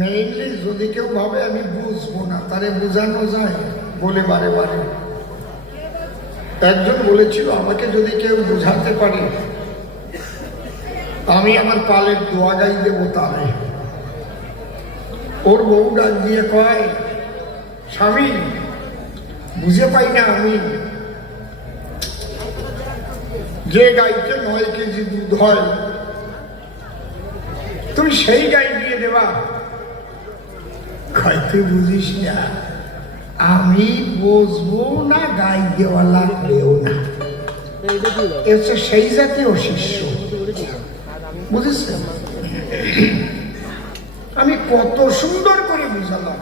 Mainly যদি কেউ ভাবে আমি বুঝবো না, তারে বোঝানো যায় বলে বারে বারে। একজন বলেছিল আমাকে যদি কেউ বোঝাতে পারে আমি আমার পালের দোয়া গাই দেবো তারে। ওর বউ ডাক দিয়ে কয়, স্বামী বুঝে পাই না আমি, যে গাইতে 9 কেজি দুধ হয় তুমি সেই গাই দিয়ে দেবা? খাইতে বুঝিস না, আমি বসবো না, গাই দেওয়া লাগবেও না। হচ্ছে সেই জাতীয় শিষ্য, বুঝেছেন? আমি কত সুন্দর করে বুঝালাম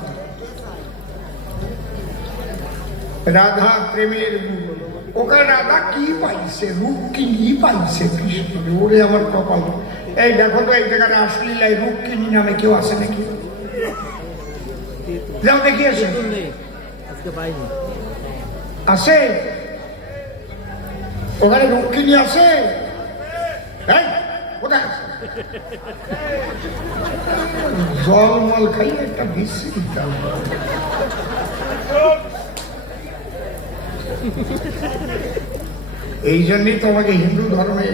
রাধা প্রেমের। ওখানে রাধা কি পাইছে? রুক্মিণী পাইছে কৃষ্ণ। ওরে আমার কপাল! এই দেখো তো এই জায়গায় রাসলীলায় রুক্মিণী নামে কেউ আছে নাকি? যাও দেখি আছে। আছে ওখানে রুক্মিণী আছে? কোথায় আছে? জলমল খাই একটা বিশ্রী দিতাম। এই জন্যই তো আমাকে হিন্দু ধর্মে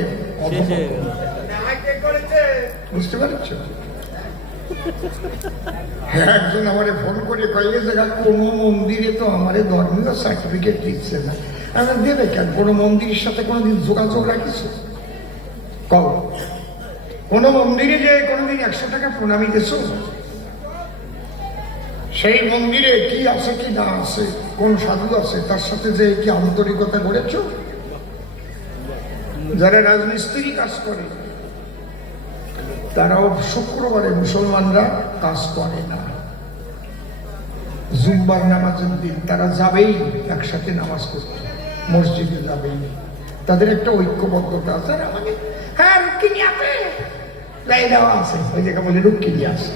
বুঝতে পারছ। একজন আমারে ফোন করে কয়ে যে কোনো মন্দিরে তো আমারে ধর্মীয় সার্টিফিকেট দিচ্ছে না। আমি দেবে কেন? কোনো মন্দিরের সাথে কোনোদিন যোগাযোগ রাখিস? কোন মন্দিরে যে কোনোদিন 100 টাকা প্রণামী দিছ? সেই মন্দিরে কি আছে কি না আছে, কোন সাধু আছে, তার সাথে যে কি আন্তরিকতা করেছ? যারা রাজমিস্ত্রি কাজ করে তারাও শুক্রবারে মুসলমানরা কাজ করে না, জুম্বার নামাজের দিন তারা যাবেই একসাথে নামাজ করতে, মসজিদে যাবেই। তাদের একটা ঐক্যবদ্ধতা আছে। আমাকে হ্যাঁ রুক্মিণী আছে, দেওয়া আছে, ওই জায়গা বলে রুক্মিণী আছে।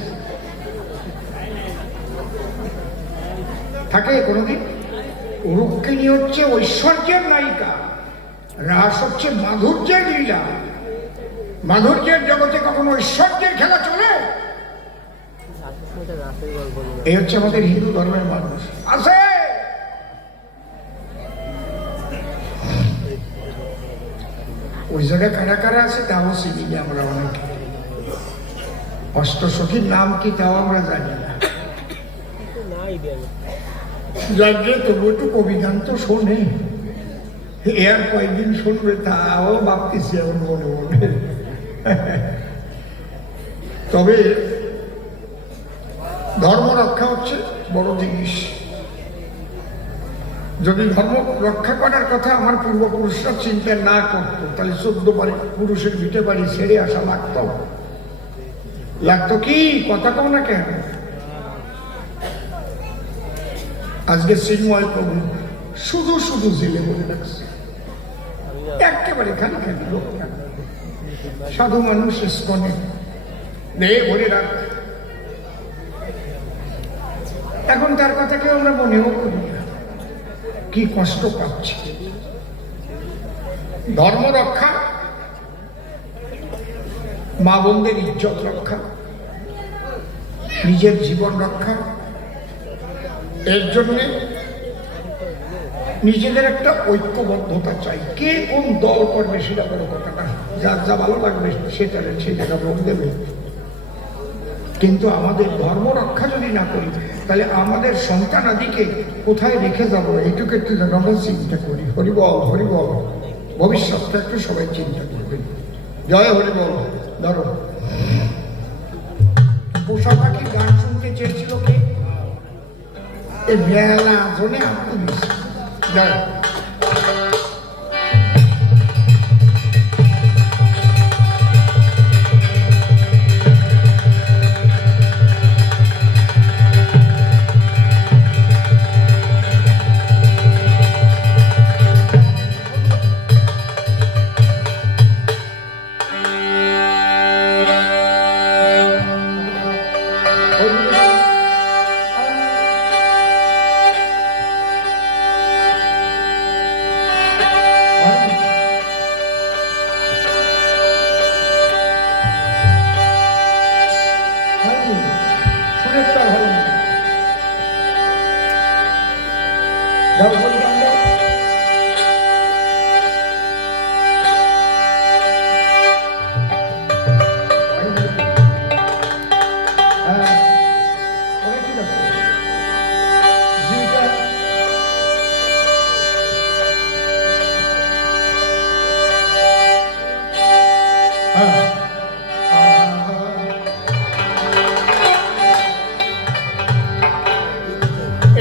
থাকে কোনোদিন? রুক্মিণী হচ্ছে ঐশ্বর্যের নায়িকা, রাস হচ্ছে মাধুর্যের লীলা। মাধুর্যের জগতে কখনো ঐশ্বর্যের খেলা চলে? এই হচ্ছে আমাদের হিন্দু ধর্মের মানুষ। আছে ওই জায়গায় কারা কারা আছে তাও চিনি না আমরা অনেকে। অষ্টসখীর নাম কি তাও আমরা জানি না। যাকে তবু একটু কবিগান তো শোনে, এর কয়েকদিন শুনবে তাও ভাবতেছি এখন মনে মনে। তবে ধর্ম রক্ষা হচ্ছে বড় জিনিস। যদি ধর্ম রক্ষা করার কথা আমার পূর্বপুরুষরা চিন্তা না করতো তাহলে 14 বাড়ি পুরুষের ভিটে বাড়ি ছেড়ে আসা লাগতো কি? কথা কও না কেন? আজকে চিন্ময় প্রভু শুধু শুধু জেলে বলে রাখছে, একেবারে খালি খালি লোক। সাধু মানুষ ইস্কনে ভরে রাখ। এখন তার কথা কেউ আমরা মনেও করি না, কি কষ্ট পাচ্ছে। ধর্ম রক্ষা, মা বোনদের ইজ্জত রক্ষা, নিজের জীবন রক্ষা, এর জন্য নিজেদের একটা ঐক্যবদ্ধতা চাই। কে কোন দল করবে সেটা বড় কথা না, যার যা ভালো লাগবে সেটা সেই জায়গা ভোট দেবে। কিন্তু আমাদের ধর্ম রক্ষা যদি না করি তাহলে আমাদের সন্তান আদিকে কোথায় রেখে যাবো এইটুকু একটু যেন আমরা চিন্তা করি। হরিবল হরিবল, ভবিষ্যৎটা একটু সবাই চিন্তা করবেন। জয় হরিবল। ধরো পোষা পাখি গান শুনতে চেয়েছিল কে? এই বেলা জনে আত্মবিশ্বাস। জয়।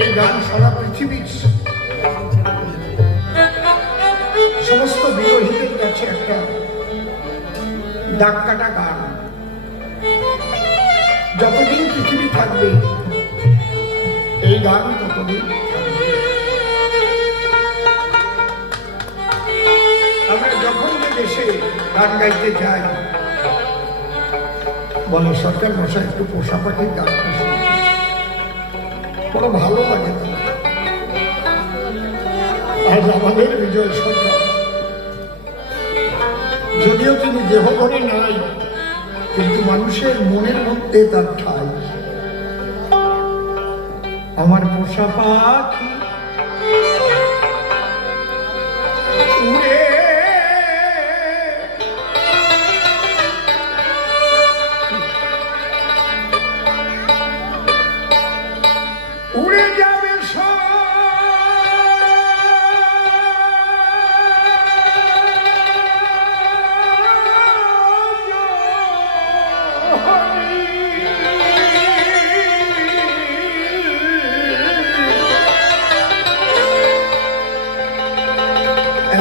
এই গান সারা পৃথিবীর সমস্ত বিরোধীদের কাছে একটা দাগ কাটা গান। যতদিন পৃথিবী থাকবে এই গান ততদিন থাকবে। আমরা যখন যে দেশে গান গাইতে যাই বলে সরকার মশাই একটু পোষা পাখির গান কোনো ভালো লাগে না। আজ আমাদের বিজয় সরকার যদিও তিনি দেহঘরে নাই, কিন্তু মানুষের মনের মধ্যে তার ঠাই। আমার পোষা পাখি উড়ে উড়ে যাবে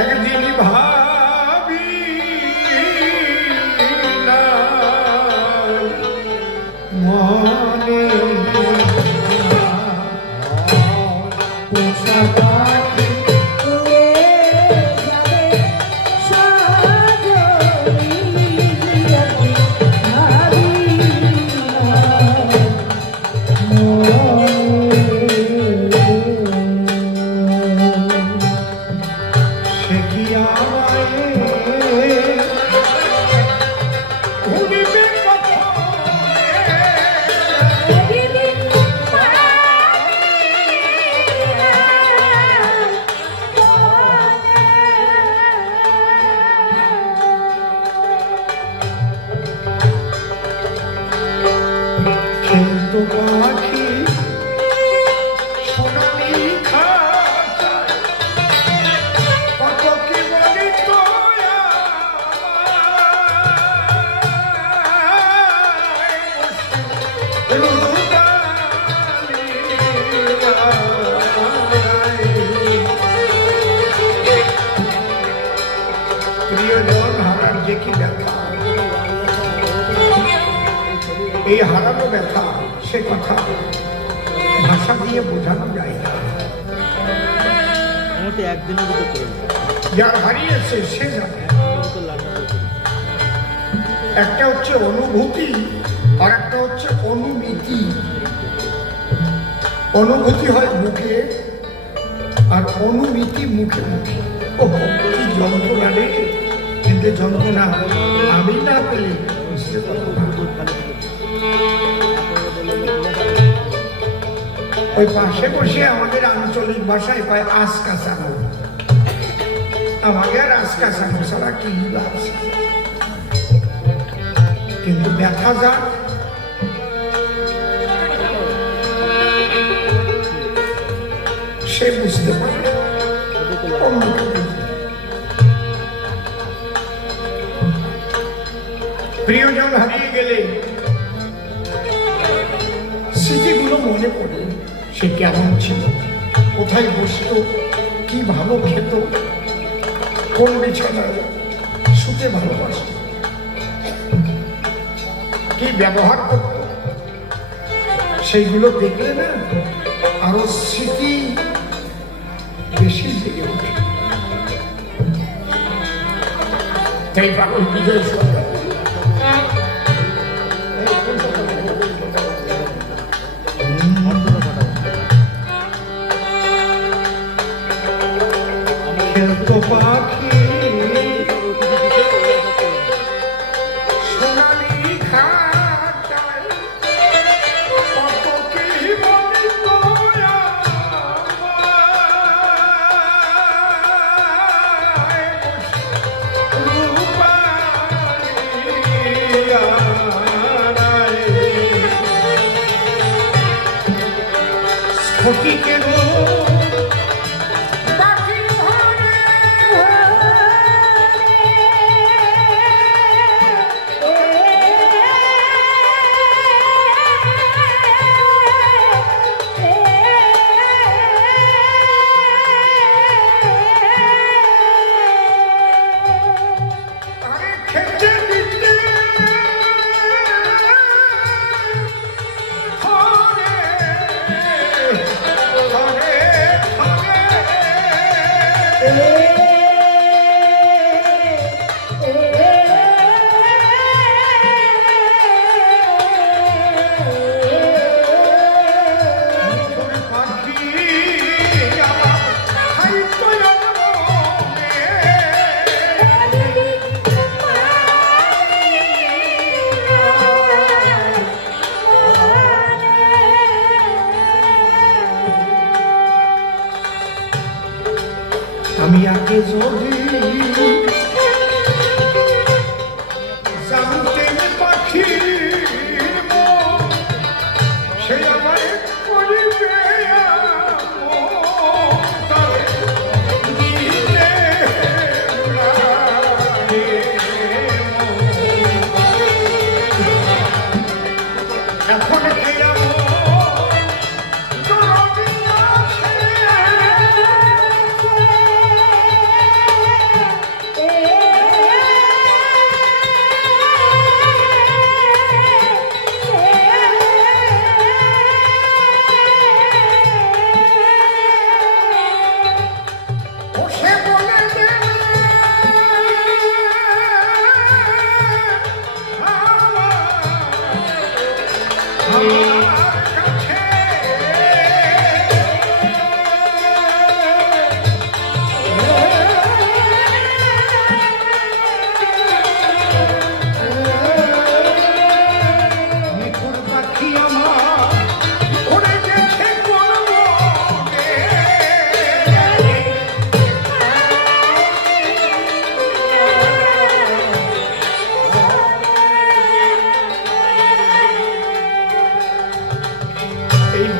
একদিন ভাবি না মনে পোষা পাখি উড়ে যাবে সাগরে, ভাবি সে কি আমায় ভুলিবে খেলতো পাখি সোনালি খাঁচায়, কত কি বলি প্রিয়জন হারার যে কি ব্যথা, এই হারানো ব্যথা সে কথা ভাষা দিয়ে বোঝানো যায় না। যার হারিয়েছে সে জানে। একটা হচ্ছে অনুভূতি আর একটা হচ্ছে অনুমিতি। অনুভূতি হয় মুখে আর অনুমিতি মুখে মুখে। ও কি যন্ত্রণা রে, কিন্তু যন্ত্রণা আমি না পেলে বুঝতে পারবো না। ওই পাশে বসে আমাদের আঞ্চলিক ভাষায় পায় আস কাঁচানো, আমাকে আর আস কাঁচানো ছাড়া কি আছে। কিন্তু ব্যথা যা সে বুঝতে পারে। প্রিয়জন হারিয়ে গেলে স্মৃতিগুলো মনে পড়ে। সে কেমন ছিল, কোথায় বসতো, কি ভালো খেত, কোন বিছানায় শুতে ভালোবাসত, কি ব্যবহার করত, সেইগুলো দেখলে না আরো স্মৃতি বেশি জেগে ওঠে। তাই পাগল বিজয় সরকার খেলতো পাখি সোনালি খাঁচায়, কত কি বলি ক্ষতি কেন জানতে পাখির মন, সে আমায় করিবে আপন, তবে দিতে প্রাণে মন। এখন কে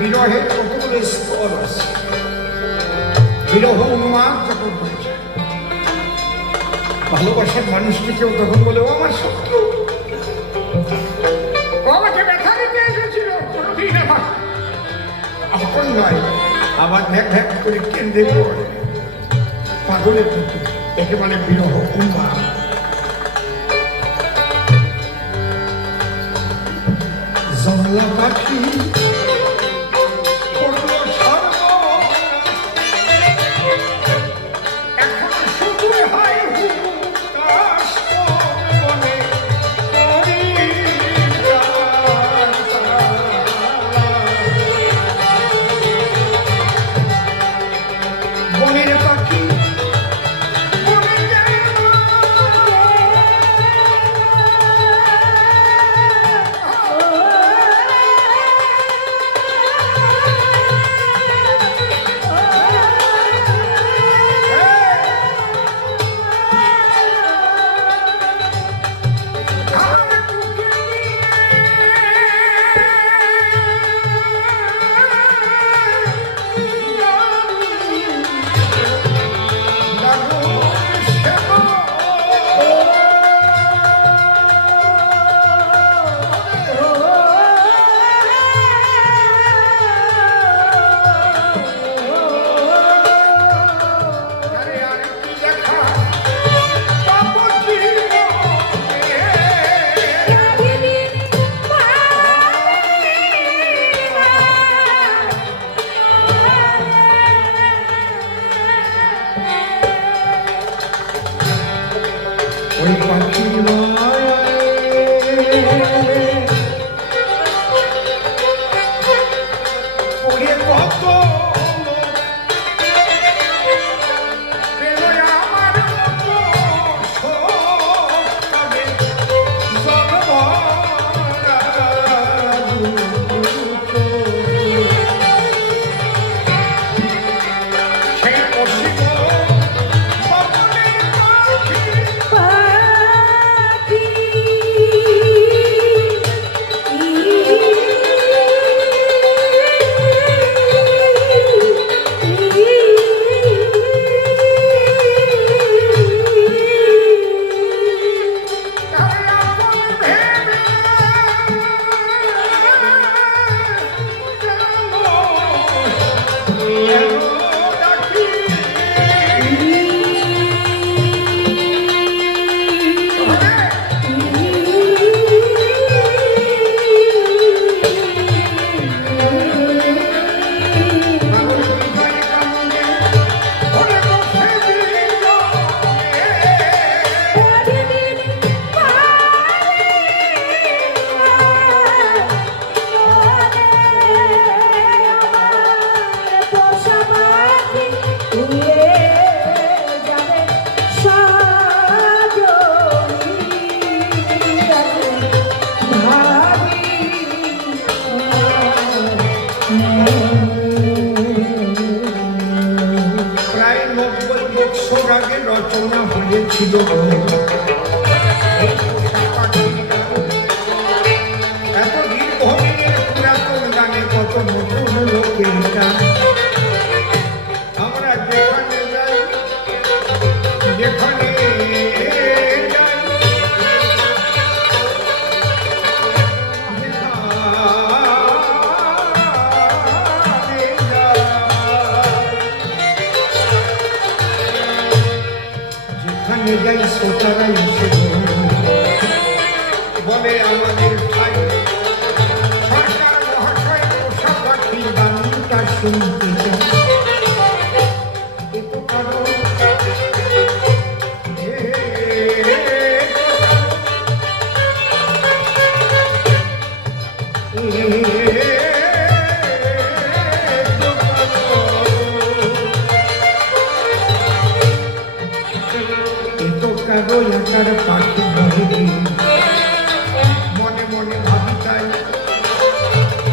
বিরহের কতগুলো স্তর আছে। বিরহ উন্মাদ যখন হয়েছে, ভালোবাসার মানুষকে কেউ তখন বলে ও আমার শত্রু, ও আমাকে ব্যথা দিতে এসেছিল, কোনোদিন আমার আপন নয়, আবার ভ্যাক ভ্যাক করে কেন্দ্রে পড়ে পাগলের মতো, একে মানে বিরহ উন্মাদ। জংলা পাখি ওই পাখি ওরে কত আমার প্রায় 90 বছর আগে রচনা হয়েছিল। নিয়ে যাই শ্রোতারা এসে বলে আমাদের ঠাই সরকার মহাশয় পোষা পাখির গানটা শুনতে চাই। এ তো কারণ পাখি ধরে মনে মনে ভাবি তাই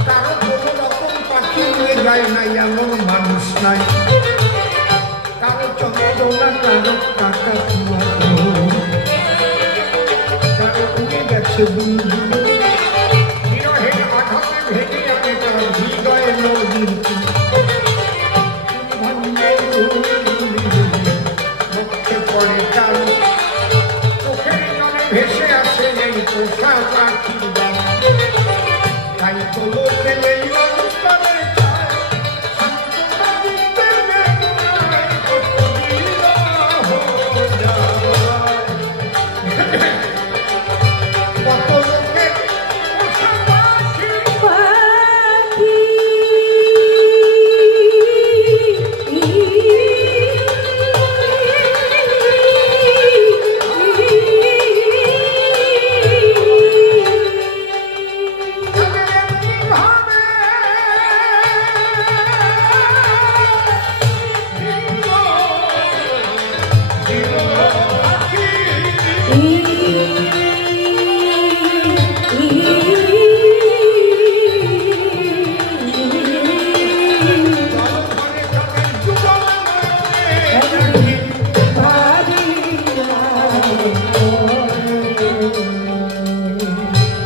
কারো কোনো রকম পাখি উড়ে যায় না এমন মানুষ নাই, কারো চন্দ্রনা কারো কাকা কারো উড়ে গেছে বিন্দু বিরহের আঘাতে ভেঙে যাবে তার হৃদয়ে নদীর মুখে পড়ে তার ভেসে আসে এই পোষা পাখির গান। তাই তো লোকে এই মানুষ করে চায় সান্ত্বনা দিতে বেদনায় কত বিরহ যায়। কত লোকে পোষা পাখি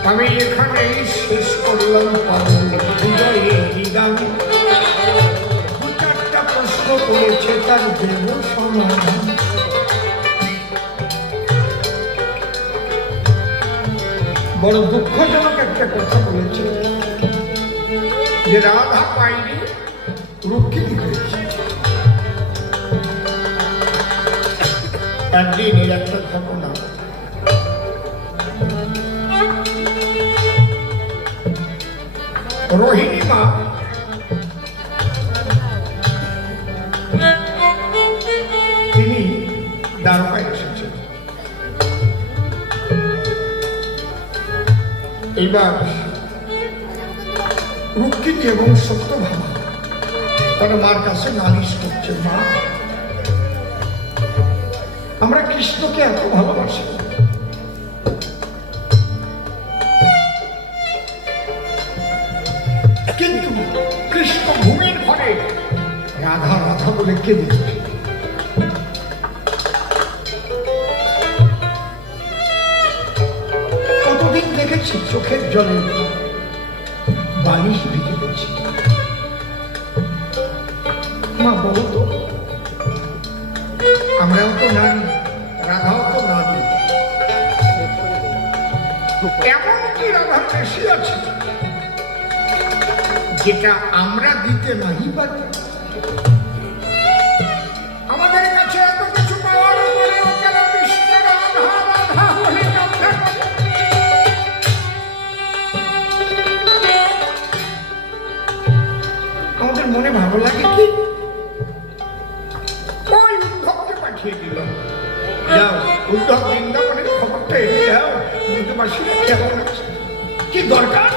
আমি এখানেই শেষ করলাম গান। দু চারটা প্রশ্ন করেছে তার দেব সমাধান। বড় দুঃখজনক একটা কথা বলেছে যে রাধা পাইনি রুক্মিণী হয়েছে। একদিন এর একটা ঘটনা, রোহিণী মা তিনি দ্বারকায় এসেছেন। এইবার রুক্মিণী এবং সত্যভামা তারা মার কাছে নালিশ করছে, মা আমরা কৃষ্ণকে এত ভালোবাসি, কিন্তু কৃষ্ণ ঘুমের ঘরে রাধা রাধা বলে কেঁদে ওঠে। কতদিন দেখেছি চোখের জলে বালিশ ভিজে গেছি। মা বলতো আমরাও তো নারী, রাধাও তো নারী, এমন কি রাধার বেশি আছে যেটা আমরা দিতে নাহি পারি? আমাদের কাছে এত কিছু পাওয়ার পরেও কেন কৃষ্ণ রাধা রাধা বলে কাঁদতে হবে? আমাদের মনে ভালো লাগে কি ওই উদ্ধবকে পাঠিয়ে দিল, যাও উদ্ধব বৃন্দাবনের খবরটা এনে যাও, ব্রজবাসীরা কেমন আছে, কি দরকার?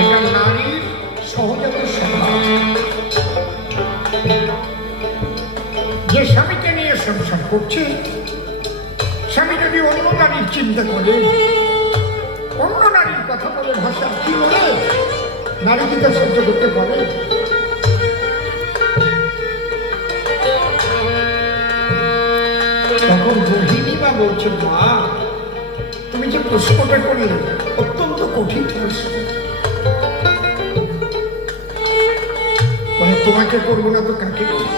এটা নারীর সহজাত স্বভাব। যে স্বামীকে নিয়ে সংসার করছে, স্বামী যদি অন্য নারীর চিন্তা করে, অন্য নারীর কথা বলে, ভাষা কি বলে, নারী কি তা সহ্য করতে পারে? তখন রোহিণী মা বলছে, মা তুমি যে প্রশ্নটা করলে অত্যন্ত কঠিন প্রশ্ন, মানে তোমাকে করবো না তো কাকে করবো?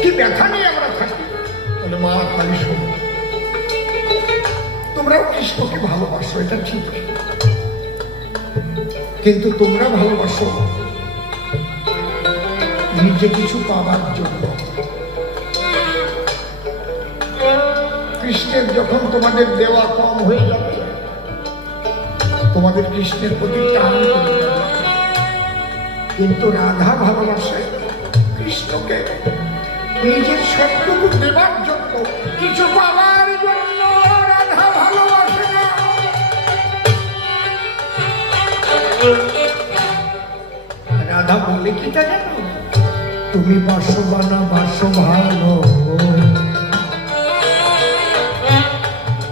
কি ব্যথা নিয়ে আমরা থাকি? বলে মা খালি শোনো, তোমরাও কৃষ্ণকে ভালোবাসো, এটা ঠিক, কিন্তু তোমরা ভালোবাসো নিজে কিছু পাবার জন্য। কৃষ্ণের যখন তোমাদের দেওয়া কম হয়ে যাবে, তোমাদের কৃষ্ণের প্রতি টান কমে যাবে। কিন্তু রাধা ভালোবাসে কৃষ্ণকে নিজের সবটুকু দেবার জন্য, কিছু পাবার জন্য রাধা ভালোবাসে না। রাধা বলে কি তা জানো? তুমি বাসবানা বাস ভালো,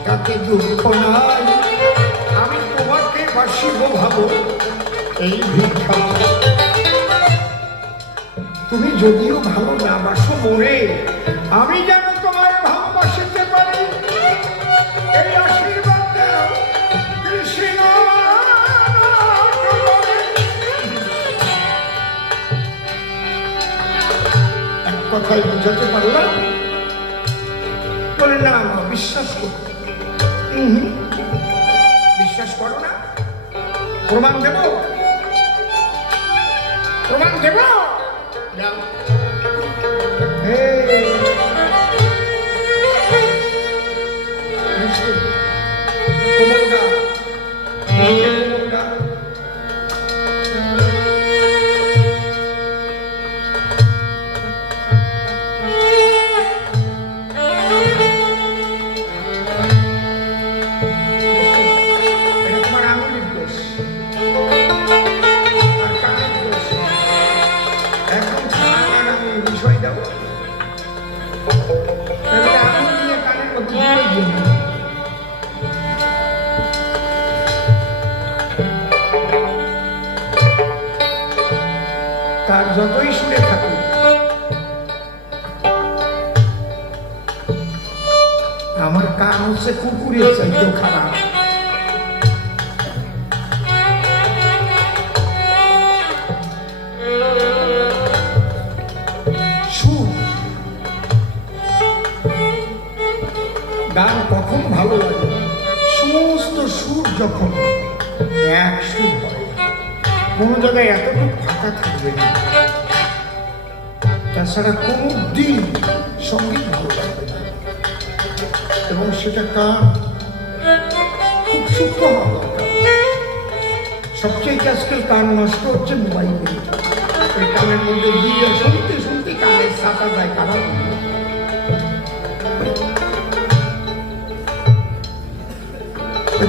তাতে দুঃখ নাই, আমি তোমাকে বাসিব ভাবো এই ভিক্ষা। তুমি যদিও ভালো না বাসো মোরে, আমি যেন তোমার ভালোবাসিতে পারি এই আশীর্বাদ দাও কৃষ্ণ। এক কথায় বোঝাতে পারলাম? বলে না মা, বিশ্বাস করো। বিশ্বাস করো না? প্রমাণ দেব, প্রমাণ দেব। যাও। কোমলদা, কোমলদা, তার যতই শুনে থাকুক, আমার কান হচ্ছে কুকুরের চাইতেও খারাপ। সুর, গান কখন ভালো লাগে? সমস্ত সুর যখন এক সুর হয়, কোনো জায়গায় এতটুকু ফাঁকা থাকবে না, তাছাড়া কোনো দিন সঙ্গীত ভালো লাগবে না। এবং সেটা কান খুব সূক্ষ্ম হওয়া দরকার। সবচেয়ে আজকাল কান নষ্ট হচ্ছে মোবাইলে। ওই কানের মধ্যে দিয়ে শুনতে শুনতে কানের ছাতা যায় কারণ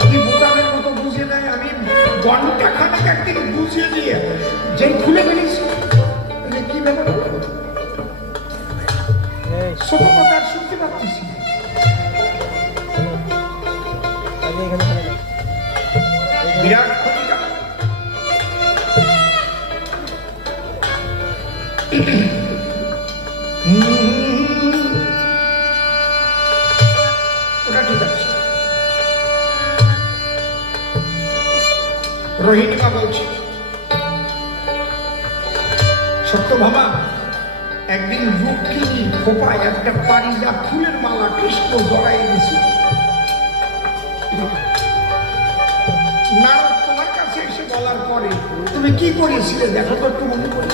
কি বোতামের মতো বুঝে দেয়। আমি ঘন্টা খানিক একদিন বুঝিয়ে দিয়ে যেই খুলে ফেলেছি, কি ব্যাপার ছোট কথা শুনতে পাচ্ছি। বিরাট ক্ষতিটা ওটা ঠিক আছে। রোহিণীমা বলছি, সত্যভামা একদিন রুক্মিণী খোপায় একটা পারিজাত ফুলের মালা কৃষ্ণ জড়াই দিয়েছিল। নারদ তোমার কাছে এসে বলার পরে তুমি কি করেছিলে দেখো তো, একটু মনে করে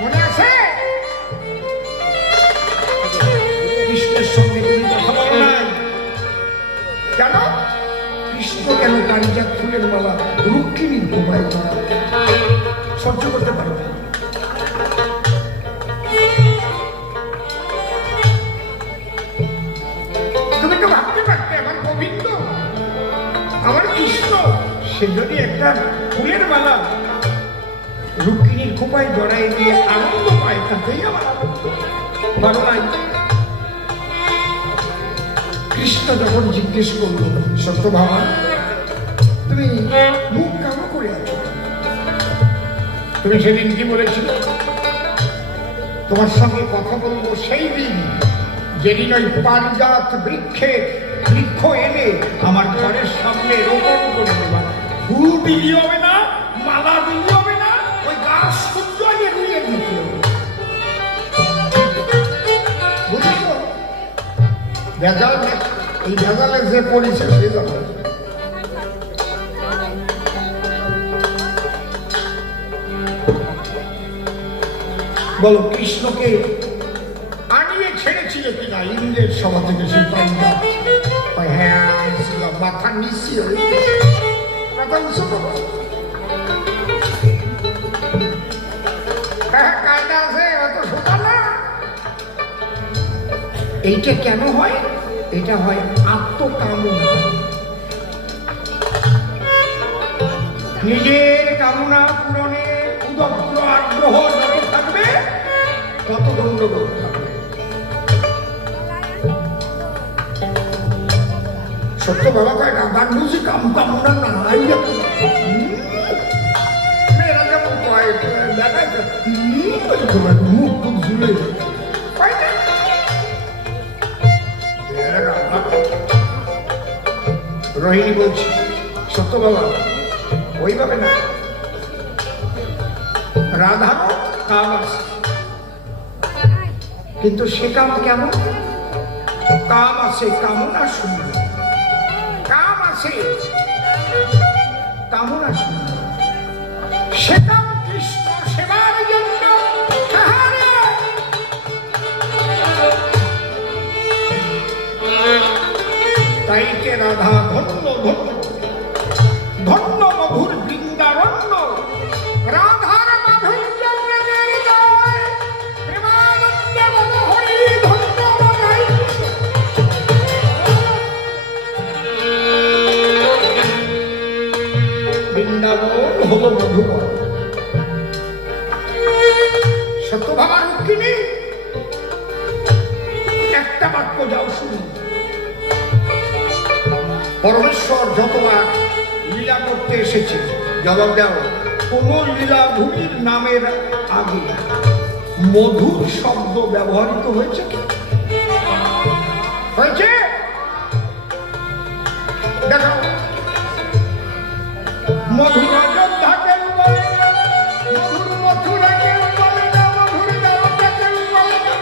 মনে আছে? কৃষ্ণের সঙ্গে তুমি কথা বলো নাই কেন? কৃষ্ণ কেন পারিজাত ফুলের মালা রুক্মিণীর খোপায় জড়াবে? সহ্য করতে পারো না। তুমি তো ভাবতে পারতে আমার গোবিন্দ, আমার কৃষ্ণ, সে যদি একটা ফুলের মালা রুক্মিণীর খোপায় জড়াই দিয়ে আনন্দ পায়, তাতেই আমার আনন্দ। ভালো নাই? কৃষ্ণ যখন জিজ্ঞেস করলো, সত্যভামা তুমি মুখ কেন করে আছো? তুমি সেদিন কি বলেছিলে? তোমার সঙ্গে কথা বলবো সেই দিন যেদিন ওই পারিজাত বৃক্ষ এনে আমার ঘরের সামনে রোপণ করে দেবা। ফুল দিলি হবে না, মালা দিলি হবে না, ওই গাছ সূর্য আগে রুইয়ে দিতে হবে। বুঝলো? ভেজাল, এই ভেজালে যে পড়েছে সে যাবে। বলো কৃষ্ণকে আনিয়ে ছেড়েছিল কিনা ইন্দ্রের সভা থেকে সেই পাইটা? হ্যাঁ আনিয়েছিলাম, মাথা নিচি হয়ে গেছে। মাথা উঁচু করো। হ্যাঁ কায়দা আছে, অত সোজা না। এইটা কেন হয়? এটা হয় আত্মকামনা। নিজের কামনা পূরণে উদগ্র আগ্রহ যত থাকবে তত গণ্ডগোল থাকবে। সত্য বাবা কয় না, গান বুঝি কামনা নাই। মেয়েরা যেমন কয় দেখায় মুখ খুব ঝুলে পাই না। রোহিণী বলছি সত্য বাবা ওইভাবে না, রাধারও কাম আছে, কিন্তু সে কাম কেমন? কাম আছে কামনা শূন্য, কাম আছে কামনা শূন্য। সে কাম কৃষ্ণ সেবার জন্য। তাইকে রাধা ধন্য ধন্য ধন্য মধুর বৃন্দারণ্য। রাধার মাধুর্য প্রেমের জয়, প্রেমানন্দে মনোহরি ধন্য রাধাই। বৃন্দাবন হল মধুবন। সত্যভামা রুক্মিণী একটা বাক্য যাও শুনি। পরমেশ্বর যতবার লীলা করতে এসেছে, জবাব দাও কোন লীলা ভূমির নামের আগে মধুর শব্দ ব্যবহৃত হয়েছে কি? হয়েছে? দেখো মধুর অযোধ্যা কেউ বলে না, মধুর মথুরা কেউ বলে না, মধুর দ্বারকা কেউ বলে না।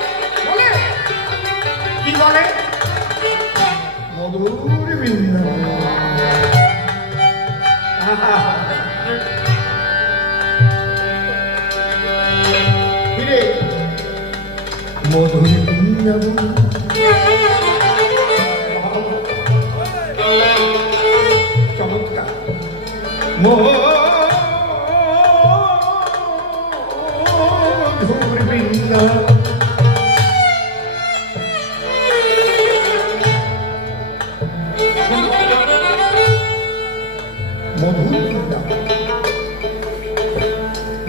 বলে কি বলে? মধুর বৃন্দাবন। ফিরে মধুর বৃন্দাবন। চমৎকার। মধুর বৃন্দাবন।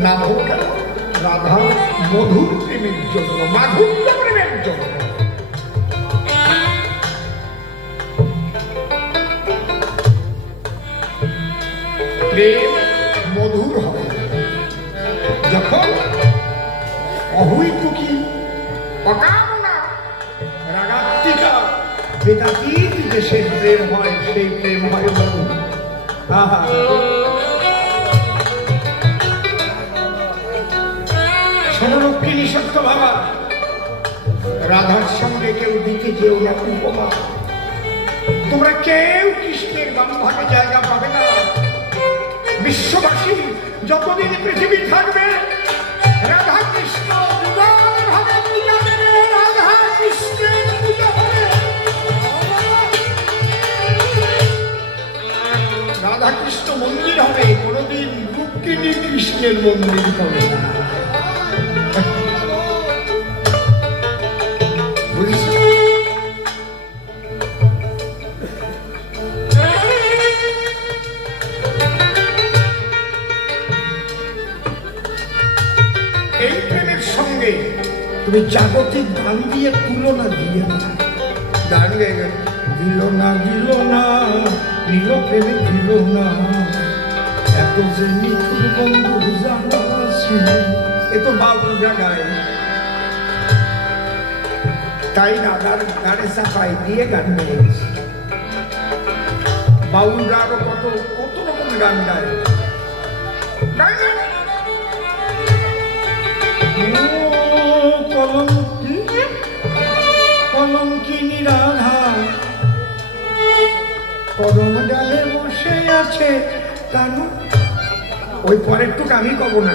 নাম হোক রাধা মধুর প্রেমের জন্য, মাধুর্য প্রেমের জন্য। প্রেম মধুর হয় যখন অহৈতুকী অকামনা রাগাত্মিকা বেদাতীত দেশের প্রেম হয়, সেই প্রেম হয় মধুর। আহা রুক্মিণী সত্য ভাবা, রাধার সঙ্গে কেউ দিতে যেও না উপমা। তোমরা কেউ কৃষ্ণের বাম ভাগে জায়গা পাবে না। বিশ্ববাসী যতদিন পৃথিবী থাকবে রাধা কৃষ্ণ ভাবে পূজা দেবে, রাধা কৃষ্ণের পূজা হবে। রাধা কৃষ্ণ মন্দির হবে, কোনদিন রুক্মিণী কৃষ্ণের মন্দির হবে না। এই প্রেমের সঙ্গে তুমি জাগতিক গান দিয়ে তুলনা দিয়ে না। গান দিল না দিল না, নীল প্রেমে দিল না, এত যে নিঠুর বন্ধু জানা ছিল। এ তো বাবুল জায়গায়, তাই রাধার গানে চাপাই দিয়ে গান গেয়েছে। বাউলরা আরো কত কত রকম গান গায়। কলঙ্কিনী রাধা কদম ডালে বসে আছে কানু। ওই পরের টুক আমি কব না,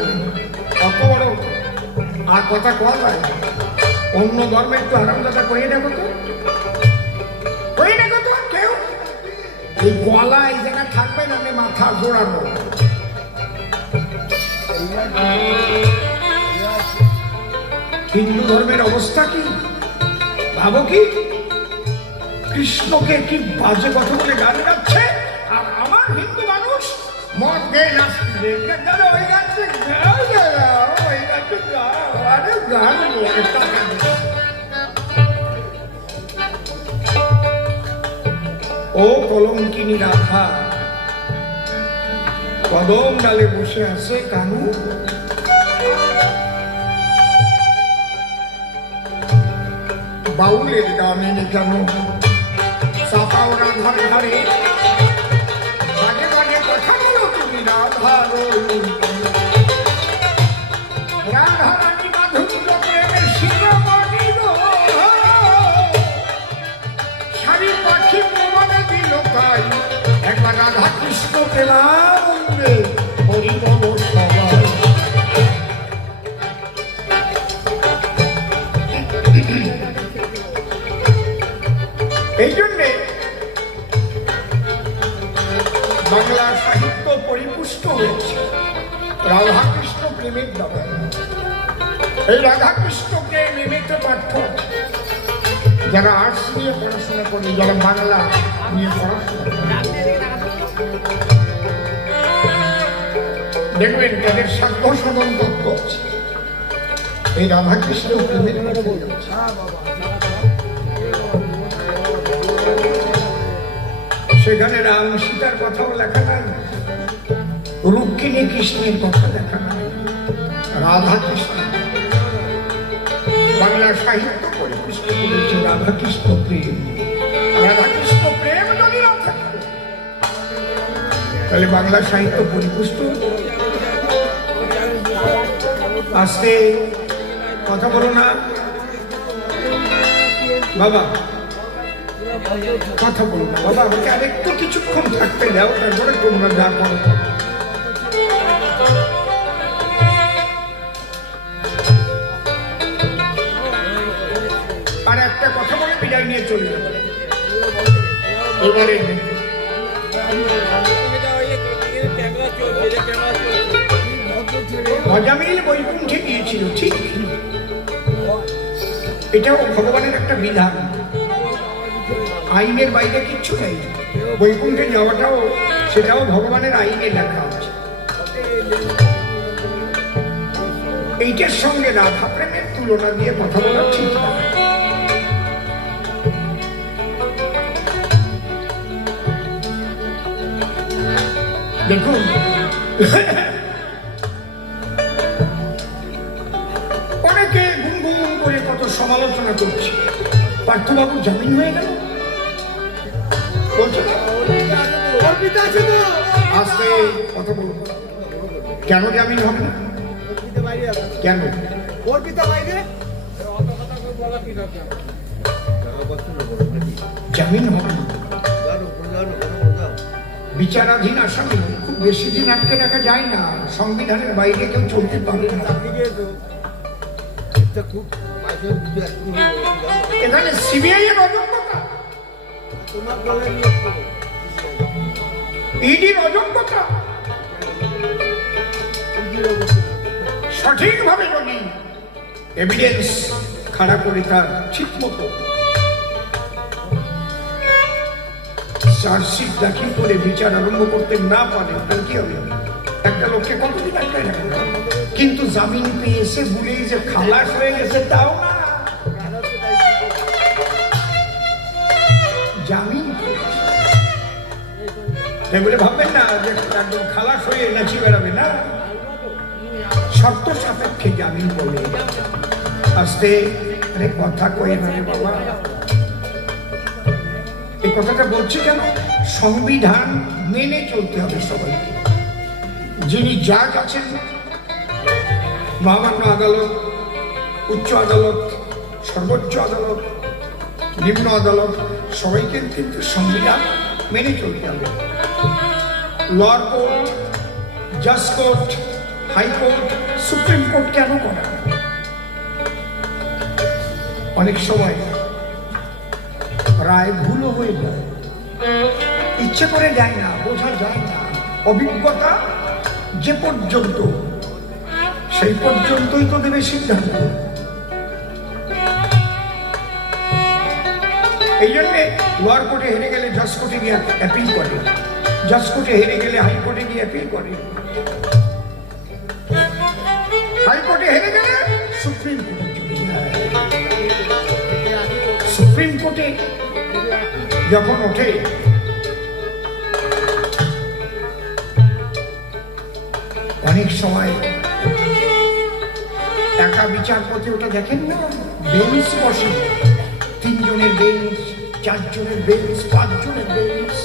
অত বড় আর কথা কওয়া যায় না। অন্য ধর্মে একটু আরামদাতা করে দেখো তো, করে দেখো তো কেউ এই গলা এই জায়গায় থাকবে না, মাথা জোড়ানো। হিন্দু ধর্মের অবস্থা কি ভাবো, কি কৃষ্ণকে কি বাজে কথা বলে গান গাচ্ছে, আর আমার হিন্দু মানুষ মদ গেয়ে নাচছে। দাদা ওই গানটা গাও, দাদা ওই গানটা গাও, আরে গান টাকা দে। ও কলঙ্কিনী রাধা কদম ডালে বসে আছে কানু, বাউলের গানে কেন চাপাও রাধার ধারে, বাজে বাজে কথা বলো তুমি রাধার। রাধারানী মাধুর্য প্রেমের শিরোমণি গো, শাড়ি পাখি প্রমাণে দিল তাই, একবার রাধা কৃষ্ণ পেলাম রে হরি বল সবাই। এই জন্যে বাংলা সাহিত্য পরিপুষ্ট হয়েছে রাধাকৃষ্ণ প্রেমের দ্বারা। এই রাধাকৃষ্ণ প্রেম এমনিতে পাঠ্য আছে, যারা আর্টস নিয়ে পড়াশোনা করে, যারা বাংলা নিয়ে পড়াশোনা করে, দেখবেন তাদের সাধ্য সাধন তত্ত্ব আছে এই রাধাকৃষ্ণ প্রেমের মধ্যে। সেখানে রাম সীতার কথাও লেখা নাই, রুক্মিণী কৃষ্ণের কথা লেখা নাই, রাধা কৃষ্ণ। বাংলা সাহিত্য পরিপুষ্ট করেছে রাধাকৃষ্ণ প্রেম। রাধাকৃষ্ণ প্রেম যদি না থাকে তাহলে বাংলা সাহিত্য পরিপুষ্ট। আজকে কথা বলো না বাবা, কথা বলো না বাবা, আমাকে আরেকটু কিছুক্ষণ থাকতে দাও, তারপরে তোমরা যা করো। আর একটা কথা বলে বিদায় নিয়ে চলে যাবো এবারে। অজামিল বৈকুণ্ঠে গিয়েছিল, ঠিক, এটাও ভগবানের একটা বিধান, আইনের বাইরে কিচ্ছু নেই। বৈকুণ্ঠে যাওয়াটাও সেটাও ভগবানের আইনে লেখা আছে। এইটার সঙ্গে রাধা প্রেমের তুলনা দিয়ে কথা বলা ঠিক না। দেখুন অনেকে গুনগুন করে কত সমালোচনা করছে, পার্থবাবু জামিন হয়ে গেল বলছে না, আস্তে কথা বলুন। কেন জামিন হবে না? কেন জামিন হবে না? বিচারাধীন আসামি খুব বেশি দিন আটকে রাখা যায় না, সংবিধানের বাইরে কেউ চলতে পারে না। এখানে সিবিআই এর অযোগ্যতা, ইডির অযোগ্যতা, সঠিকভাবে যদি এভিডেন্স খাড়া করে তার ঠিক মতো চার্জশিট দাখিল করে বিচার আরম্ভ করতে না পারে তাহলে কি হবে? একটা লোককে কতদিন আটকায় রাখবে? কিন্তু জামিন পেয়েছে বলেই যে খালাস হয়ে গেছে তাও না, জামিন তাই বলে ভাববেন না যে একদম খালাস হয়ে নাচি বেড়াবে না, শর্ত সাপেক্ষে জামিন বলে। আস্তে আরে কথা কয়ে না রে বাবা, এই কথাটা বলছি কেন? সংবিধান মেনে চলতে হবে সবাইকে। যিনি জাজ আছেন, মহামান্য আদালত, উচ্চ আদালত, সর্বোচ্চ আদালত, নিম্ন আদালত, সবাইকে কিন্তু সংবিধান মেনে চলতে হবে। লর কোর্ট, জাজ কোর্ট, হাইকোর্ট, সুপ্রিম কোর্ট কেন করা? অনেক সময় রায় ভুলও হয়ে যায়, ইচ্ছে করে যায় না, বোঝা যায় না। অভিজ্ঞতা যে পর্যন্ত, সেই পর্যন্তই তো দেবে সিদ্ধান্ত। এই জন্যে লোয়ার কোর্টে হেরে গেলে জাজ কোর্টে গিয়ে অ্যাপিল করে, জাজ কোর্টে হেরে গেলে হাইকোর্টে গিয়ে অ্যাপিল করে, হাইকোর্টে হেরে গেলে সুপ্রিম কোর্টে চলে যায়। সুপ্রিম কোর্টে যখন ওঠে অনেক সময় একা বিচারপতি ওটা দেখেন না, বেঞ্চ বসে, 3 জনের বেঞ্চ, 4 জনের বেঞ্চ, 5 জনের বেঞ্চ।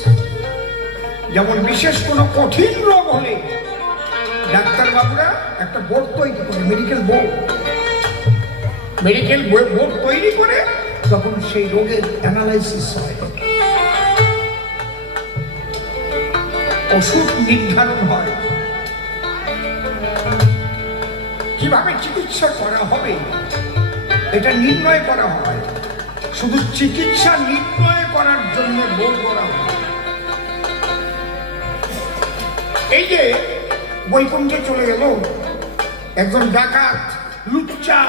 যেমন বিশেষ কোনো কঠিন রোগ হলে ডাক্তার বাবুরা একটা বোর্ড তৈরি করে, মেডিকেল বোর্ড তৈরি করে, তখন সেই রোগের অ্যানালাইসিস হয়, ওষুধ নির্ধারণ হয়, কিভাবে চিকিৎসা করা হবে এটা নির্ণয় করা হয়। শুধু চিকিৎসা নির্ণয় করার জন্য বোর্ড করা হয়। এই যে বৈকুণ্ঠে চলে গেল একজন ডাকাত, লুচ্চা,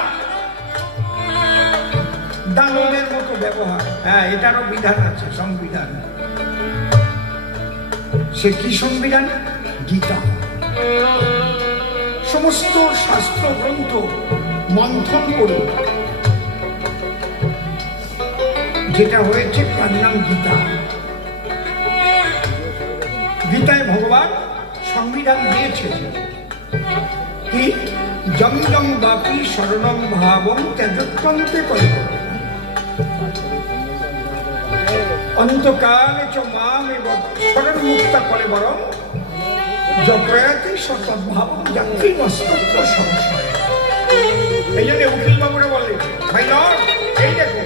দানবের মতো ব্যবহার, হ্যাঁ এটারও বিধান আছে, সংবিধান। সে কি সংবিধান? গীতা। সমস্ত শাস্ত্র গ্রন্থ মন্থন করে যেটা হয়েছে তার নাম গীতা। গীতায় ভগবান সংবিধান দিয়েছে কি? জং জং বাপি শরণং ভাবং ত্যাজত্যন্তে করে অন্তকালে চ মাম এবং শরণ মুক্তা করে বরং জপ্রয়াতি সতদ্ভাবং যাত্রী মস্তত্ব সংশয়। এই জন্য উকিল বাবুরা বলে, ভাই লর্ড, এই দেখো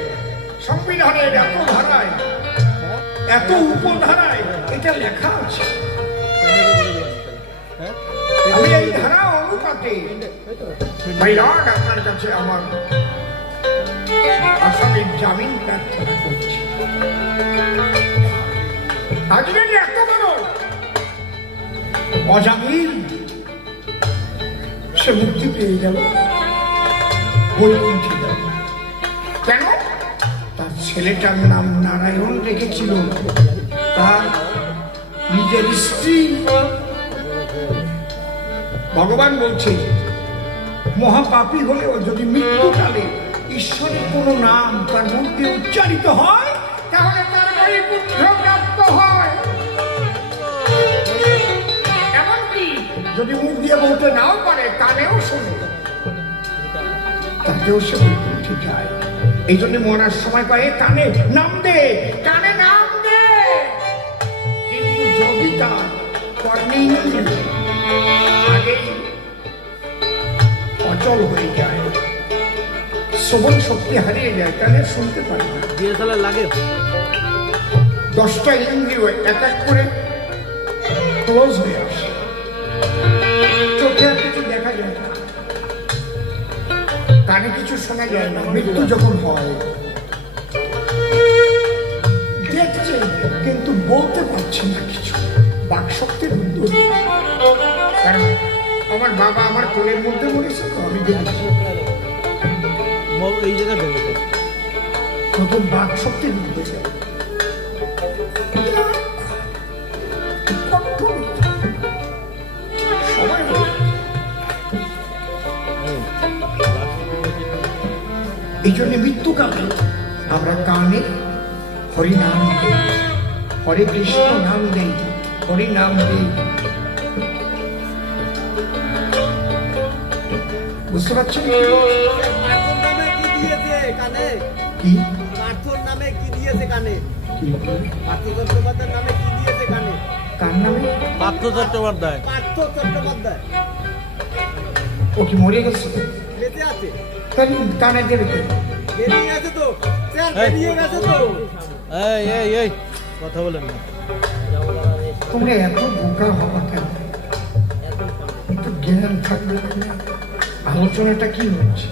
সংবিধানের এত ধারায়, এত উপধারায় এটা লেখা আছে, আমি এই ধারা অনুপাতে ভাই লর্ড আপনার কাছে আমার আসামির জামিন প্রার্থনা করছি। আজকে এত বড় অজামিন, সে মুক্তি পেয়ে গেল, বৈকুণ্ঠে গেল। কেন? তার ছেলেটার নাম নারায়ণ রেখেছিল, তার নিজের স্ত্রী। ভগবান বলছে মহাপাপী হলেও যদি মৃত্যুকালে ঈশ্বরের কোন নাম তার মুখ দিয়ে উচ্চারিত হয় তাহলে তার বৈকুণ্ঠ প্রাপ্ত হয়। এমনকি যদি মুখ দিয়ে বলতে নাও পারে, কানেও শোনে, তাকেও সে বৈকুণ্ঠে যায়। এই জন্য মরার সময় কয়ে কানে নাম দে, কানে নাম দে। কিন্তু যদি তার কর্ণেন্দ্রিয় আগেই অচল হয়ে যায়, শ্রবণ শক্তি হারিয়ে যায়, তাহলে শুনতে পারে না। লাগে 10টা ইন্দ্রিয় এক এক করে ক্লোজ হয়ে আসে, চোখে আর কিছু দেখা যায় না, কানে কিছু শোনা যায় না। মৃত্যু যখন হয় দেখছে কিন্তু বলতে পারছে না কিছু, বাকশক্তির উদ্যোগ। কারণ আমার বাবা আমার কোলের মধ্যে মরেছে তো, আমি দেখেছি, এই জায়গায় দেবো তখন বাকশক্তির উদ্যোগ। এই জন্য মৃত্যুকালে আমরা কানে হরিনাম দেই, হরে কৃষ্ণ নাম দেই, হরিনাম দেই। বুঝতে পারছেন নামে কি দিয়েছে কানে? কি? পার্থর নামে কি দিয়েছে কানে? কি? পার্থ চট্টোপাধ্যায়ের নামে কি দিয়েছে কানে? কার নামে? পার্থ চট্টোপাধ্যায়। পার্থ চট্টোপাধ্যায় ও কি মরে গেছে? বেঁচে আছে। তাহলে কানে দেবে কে? বেরিয়ে গেছে তো স্যার, বেরিয়ে গেছে তো। এই এই এই কথা বলেন না। তোমরা এত বোকা হওয়া কেন? একটু জ্ঞান থাকবে না। আলোচনাটা কি হচ্ছে?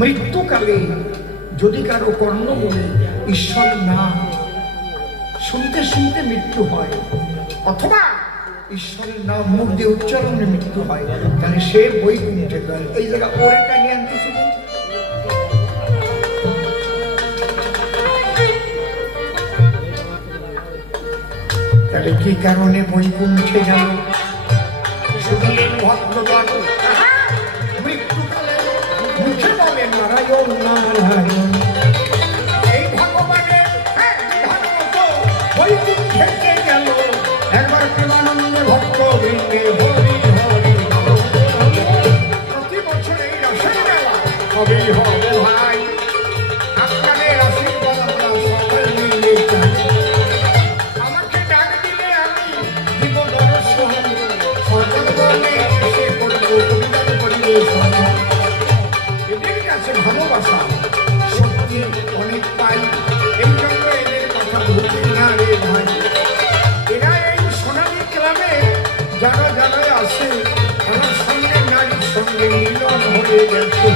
মৃত্যুকালে যদি কারো কর্ণ বলে ঈশ্বর না শুনতে শুনতে মৃত্যু হয়, অথবা ঈশ্বরের নাম মুখ দিয়ে উচ্চারণে মৃত্যু হয়, তাহলে সে বৈকুণ্ঠে যায়। এই জায়গা ওরেটা নিয়ে আনতেছি। তাহলে কি কারণে বৈকুণ্ঠে গেল? শুনলেন ভদ্রগণ, মৃত্যুকালে মুখে বলে নারায়ণ নারায়ণ। এই ভগবানের বিধান মতো বৈকুণ্ঠে গেল। একবার প্রেমানন্দে ভক্ত বৃন্দে হরি হরি বল। প্রতি বছর এই রসের মেলা হবেই হবে ভাই। আপনাদের আশীর্বাদ আমরা সবাই মিলে চাই। আমাকে ডাক দিলে আমি দিব দর্শন। সর্বদলে এসে করবো কবিতার পরিবেশন। এদের কাছে ভালোবাসা সত্যি অনেক পাই, এই জন্য এদের কথা ভুলি না রে ভাই। এরা এই সোনালী গ্রামে যারা যারা আসে, আমার সঙ্গে নারীর সঙ্গে মিলন হয়ে গেছে।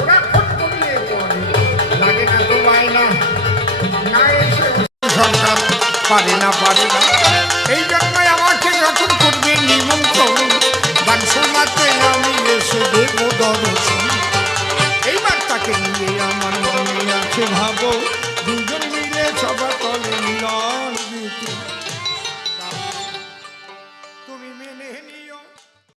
ওরা ফোন করিয়ে পড়ে, লাগে না তো বায়না, না এসে সরকার পারে না। এই জন্যই আমাকে যখন করবে নিমন্ত্রণ, গান শোনাতে আমি এসে দেব দর্শন।